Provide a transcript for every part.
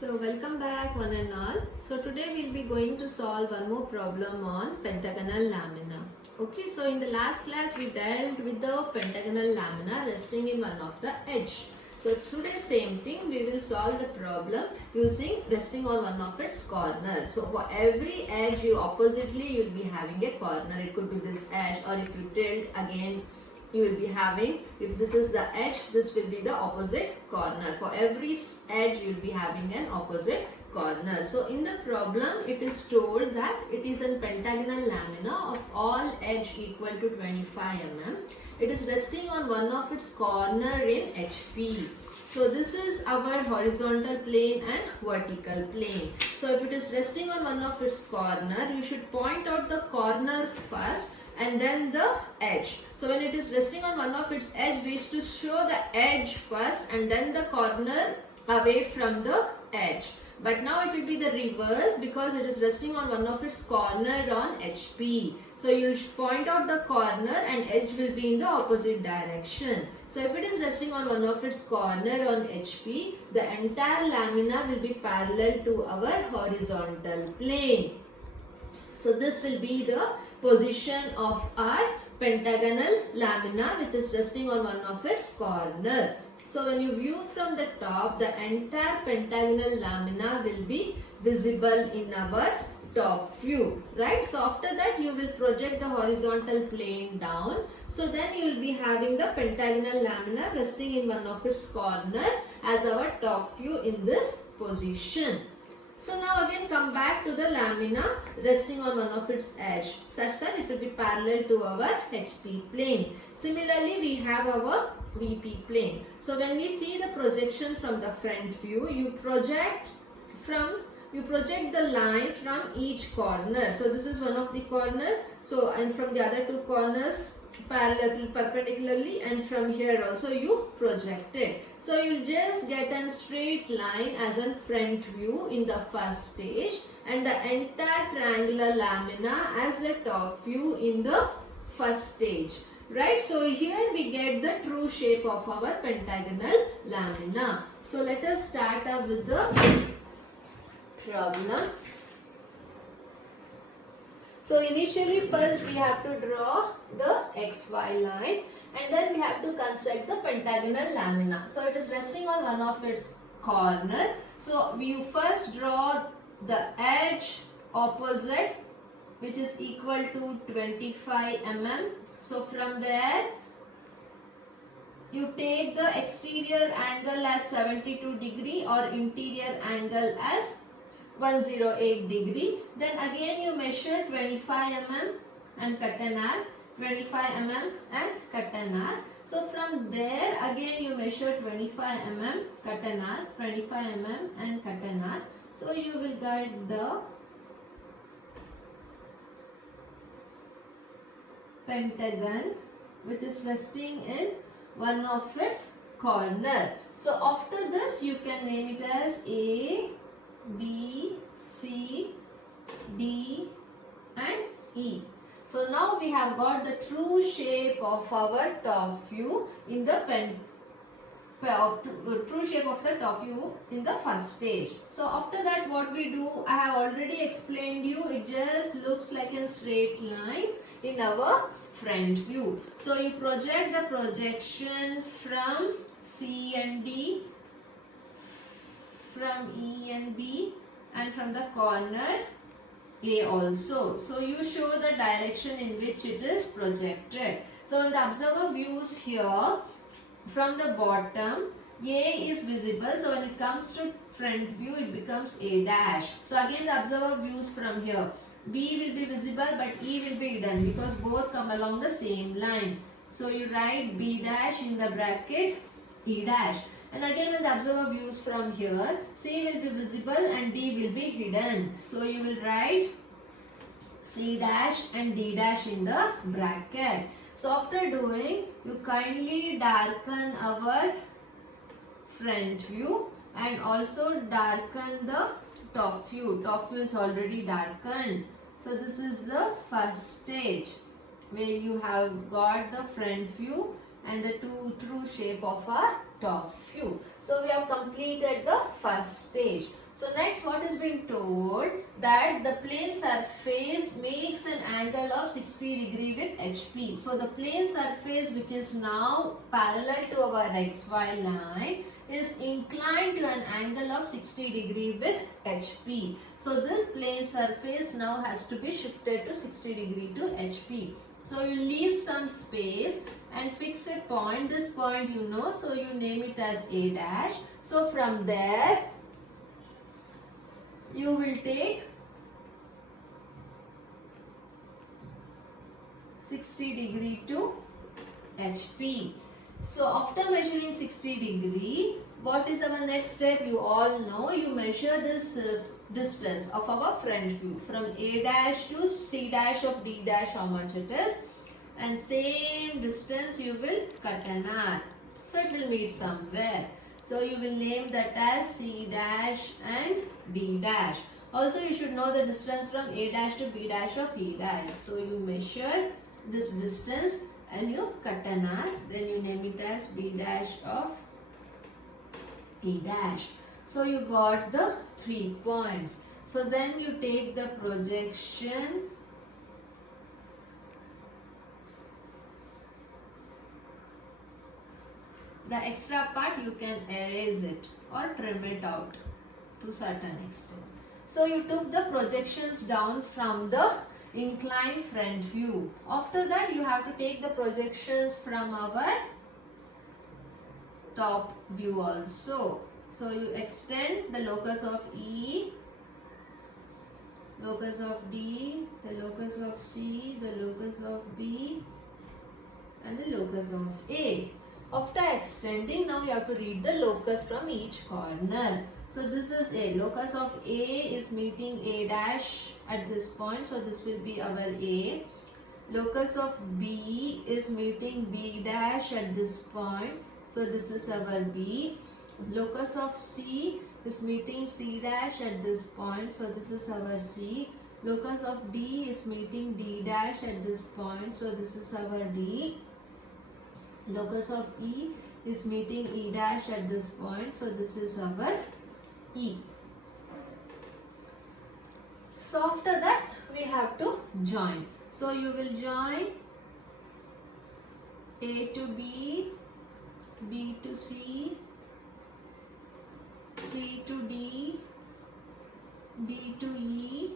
So welcome back one and all. So today we'll be going to solve one more problem on pentagonal lamina. Okay, so in the last class we dealt with the pentagonal lamina resting in one of the edge. So today same thing, we will solve the problem using resting on one of its corner. So for every edge you oppositely you will be having a corner. It could be this edge, or if you tilt again you will be having, if this is the edge, this will be the opposite corner. For every edge you will be having an opposite corner. So in the problem it is told that it is a pentagonal lamina of all edge equal to 25 mm. It is resting on one of its corner in HP. So this is our horizontal plane and vertical plane. So if it is resting on one of its corner, you should point out the corner first and then the edge. So when it is resting on one of its edge, we used to show the edge first and then the corner away from the edge. But now it will be the reverse because it is resting on one of its corner on HP. So you will point out the corner and edge will be in the opposite direction. So if it is resting on one of its corner on HP, the entire lamina will be parallel to our horizontal plane. So this will be the position of our pentagonal lamina which is resting on one of its corner. So when you view from the top, the entire pentagonal lamina will be visible in our top view, right? So after that you will project the horizontal plane down. So then you will be having the pentagonal lamina resting in one of its corner as our top view in this position. So now again come back to the lamina resting on one of its edge such that it will be parallel to our HP plane. Similarly, we have our VP plane. So when we see the projection from the front view, you project the line from each corner. So this is one of the corner. So and from the other two corners perpendicularly, and from here also you project it. So you just get a straight line as a front view in the first stage and the entire triangular lamina as the top view in the first stage. Right, so here we get the true shape of our pentagonal lamina. So let us start up with the problem. So initially first we have to draw the XY line and then we have to construct the pentagonal lamina. So it is resting on one of its corner. So you first draw the edge opposite which is equal to 25 mm. So from there you take the exterior angle as 72 degree or interior angle as 108 degree. Then again you measure 25 mm and cut an arc, 25 mm and cut an arc. So from there again you measure 25 mm, cut an arc, 25 mm and cut an arc. So you will get the pentagon which is resting in one of its corner. So after this you can name it as A, B, C, D and E. So now we have got the true shape of our top view in the true shape of the top view in the first stage. So after that what we do, I have already explained you, it just looks like a straight line in our front view. So you project the projection from C and D, from E and B and from the corner A also. So you show the direction in which it is projected. So in the observer views here, from the bottom A is visible. So when it comes to front view it becomes A dash. So again the observer views from here. B will be visible but E will be hidden because both come along the same line. So you write B dash in the bracket E dash. And again when the observer views from here, C will be visible and D will be hidden. So you will write C dash and D dash in the bracket. So after doing, you kindly darken our front view and also darken the top view. Top view is already darkened. So this is the first stage where you have got the front view and the true shape of our top view. So we have completed the first stage. So next what is being told that the plane surface makes an angle of 60 degree with HP. So the plane surface which is now parallel to our XY line is inclined to an angle of 60 degree with HP. So this plane surface now has to be shifted to 60 degree to HP. So you leave some space and fix a point. This point you know, so you name it as A dash. So from there you will take 60 degree to HP. So after measuring 60 degree, what is our next step? You all know, you measure this distance of our front view from A dash to C dash of D dash, how much it is, and same distance you will cut an arc. So it will meet somewhere. So you will name that as C dash and D dash. Also you should know the distance from A dash to B dash of E dash. So you measure this distance and you cut an arc. Then you name it as B dash of E dash. So you got the 3 points. So then you take the projection the extra part you can erase it or trim it out to certain extent. So you took the projections down from the inclined front view. After that you have to take the projections from our top view also. So you extend the locus of E, locus of D, the locus of C, the locus of B and the locus of A. After extending, now you have to read the locus from each corner. So this is A. Locus of A is meeting A dash at this point. So this will be our A. Locus of B is meeting B dash at this point. So this is our B. Locus of C is meeting C dash at this point. So this is our C. Locus of D is meeting D dash at this point. So this is our D. Locus of E is meeting E dash at this point. So this is our E. So after that we have to join. So you will join A to B, B to C, C to D, D to E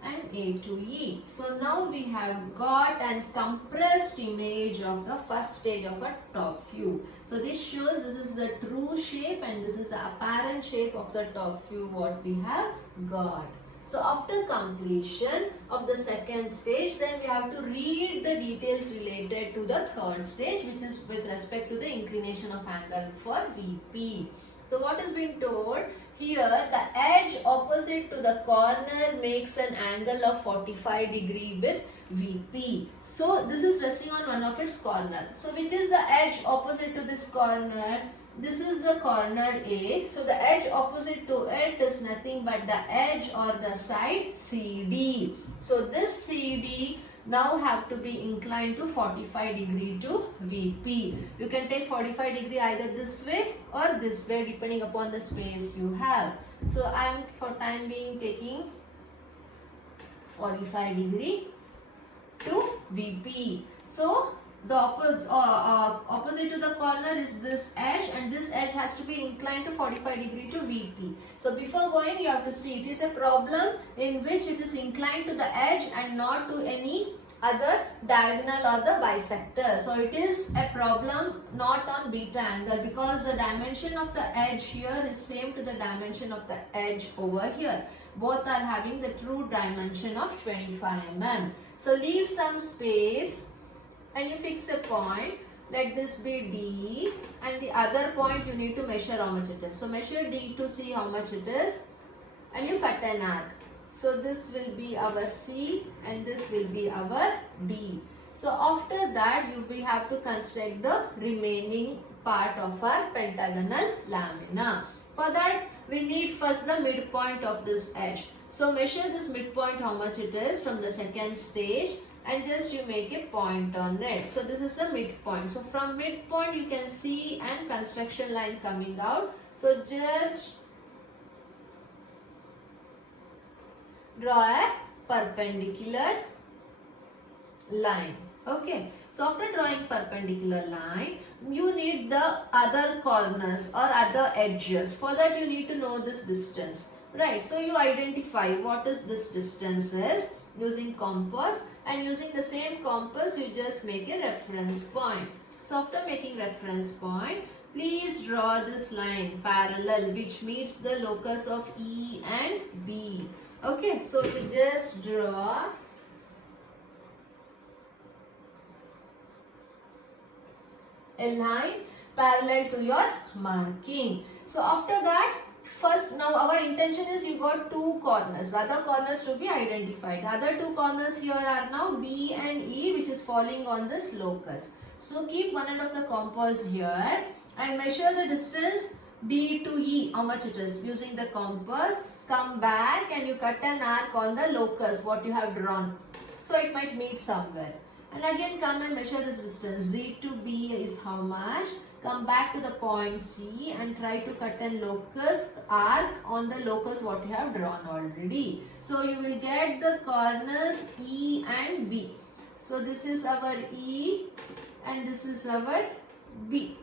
and A to E. So now we have got a compressed image of the first stage of a top view. So this shows this is the true shape and this is the apparent shape of the top view what we have got. So after completion of the second stage, then we have to read the details related to the third stage, which is with respect to the inclination of angle for VP. So what is being told here, the edge opposite to the corner makes an angle of 45 degree with VP. So this is resting on one of its corners. So which is the edge opposite to this corner? This is the corner A. So the edge opposite to it is nothing but the edge or the side CD. So this CD now have to be inclined to 45 degree to VP. You can take 45 degree either this way or this way depending upon the space you have. So I am for time being taking 45 degree to VP. So the opposite to the corner is this edge and this edge has to be inclined to 45 degree to VP. So before going you have to see it is a problem in which it is inclined to the edge and not to any other diagonal or the bisector. So it is a problem not on beta angle because the dimension of the edge here is same to the dimension of the edge over here. Both are having the true dimension of 25 mm. So leave some space and you fix a point. Let this be D and the other point you need to measure how much it is. So measure D to see how much it is and you cut an arc. So this will be our C and this will be our D. So after that we have to construct the remaining part of our pentagonal lamina. For that we need first the midpoint of this edge. So measure this midpoint how much it is from the second stage and just you make a point on it. So this is the midpoint. So from midpoint you can see an construction line coming out. So just draw a perpendicular line. Okay, so after drawing perpendicular line, you need the other corners or other edges. For that you need to know this distance, right? So you identify what is this distance is using compass, and using the same compass you just make a reference point. So after making reference point, please draw this line parallel which meets the locus of E and B. Okay, so you just draw a line parallel to your marking. So after that, first, now our intention is you got two corners, the other corners to be identified. The other two corners here are now B and E, which is falling on this locus. So keep one end of the compass here and measure the distance D to E, how much it is. Using the compass, come back and you cut an arc on the locus what you have drawn. So it might meet somewhere. And again come and measure this distance. Z to B is how much? Come back to the point C and try to cut a locus arc on the locus what you have drawn already. So you will get the corners E and B. So this is our E and this is our B.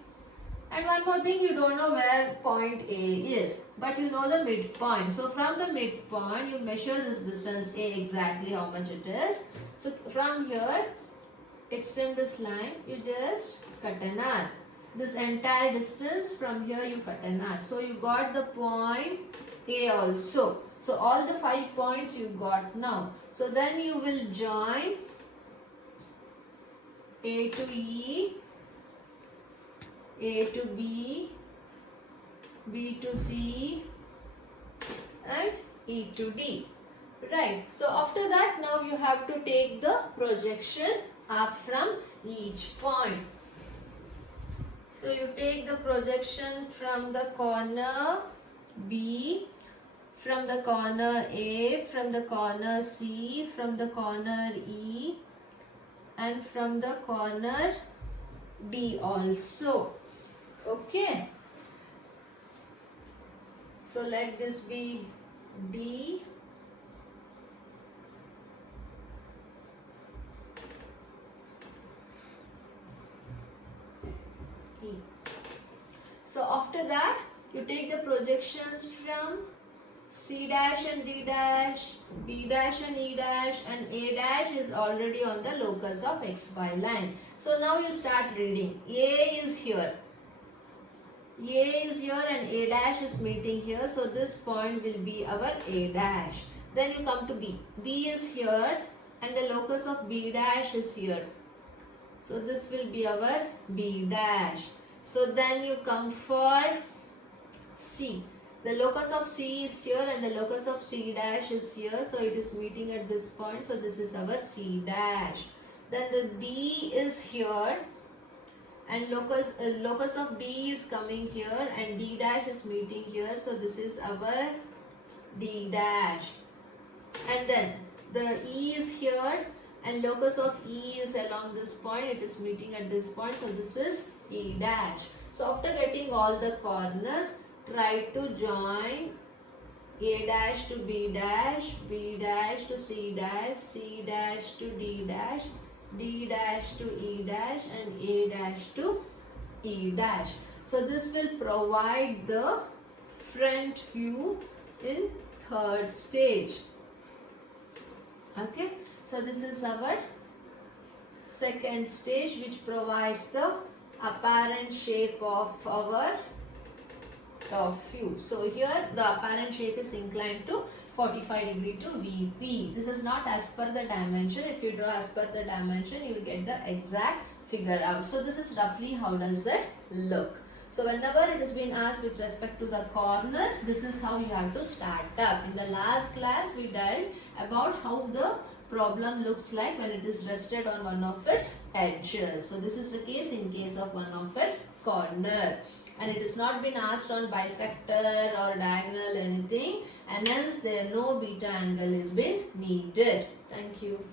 And one more thing, you don't know where point A is, but you know the midpoint. So from the midpoint, you measure this distance A exactly how much it is. So from here, extend this line, you just cut an arc. This entire distance from here you cut an arc. So you got the point A also. So all the 5 points you got now. So then you will join A to E, A to B, B to C and E to D. Right. So after that now you have to take the projection up from each point. So you take the projection from the corner B, from the corner A, from the corner C, from the corner E and from the corner D also. Okay. So let this be D. E. So after that, you take the projections from C dash and D dash, B dash and E dash, and A dash is already on the locus of XY line. So now you start reading. A is here. A is here and A dash is meeting here. So this point will be our A dash. Then you come to B. B is here and the locus of B dash is here. So this will be our B dash. So then you come for C. The locus of C is here and the locus of C dash is here. So it is meeting at this point. So this is our C dash. Then the D is here and locus of D is coming here and D dash is meeting here. So this is our D dash. And then the E is here and locus of E is along this point. It is meeting at this point. So this is E dash. So after getting all the corners, try to join A dash to B dash, B dash to C dash to D dash to E dash and A dash to E dash. So this will provide the front view in third stage. Okay, so this is our second stage which provides the apparent shape of our top view. So here the apparent shape is inclined to 45 degree to VP. This is not as per the dimension. If you draw as per the dimension, you will get the exact figure out. So this is roughly how does it look. So whenever it has been asked with respect to the corner, this is how you have to start up. In the last class, we dealt about how the problem looks like when it is rested on one of its edges. So this is the case in case of one of its corner. And it has not been asked on bisector or diagonal anything, and hence there no beta angle is been needed. Thank you.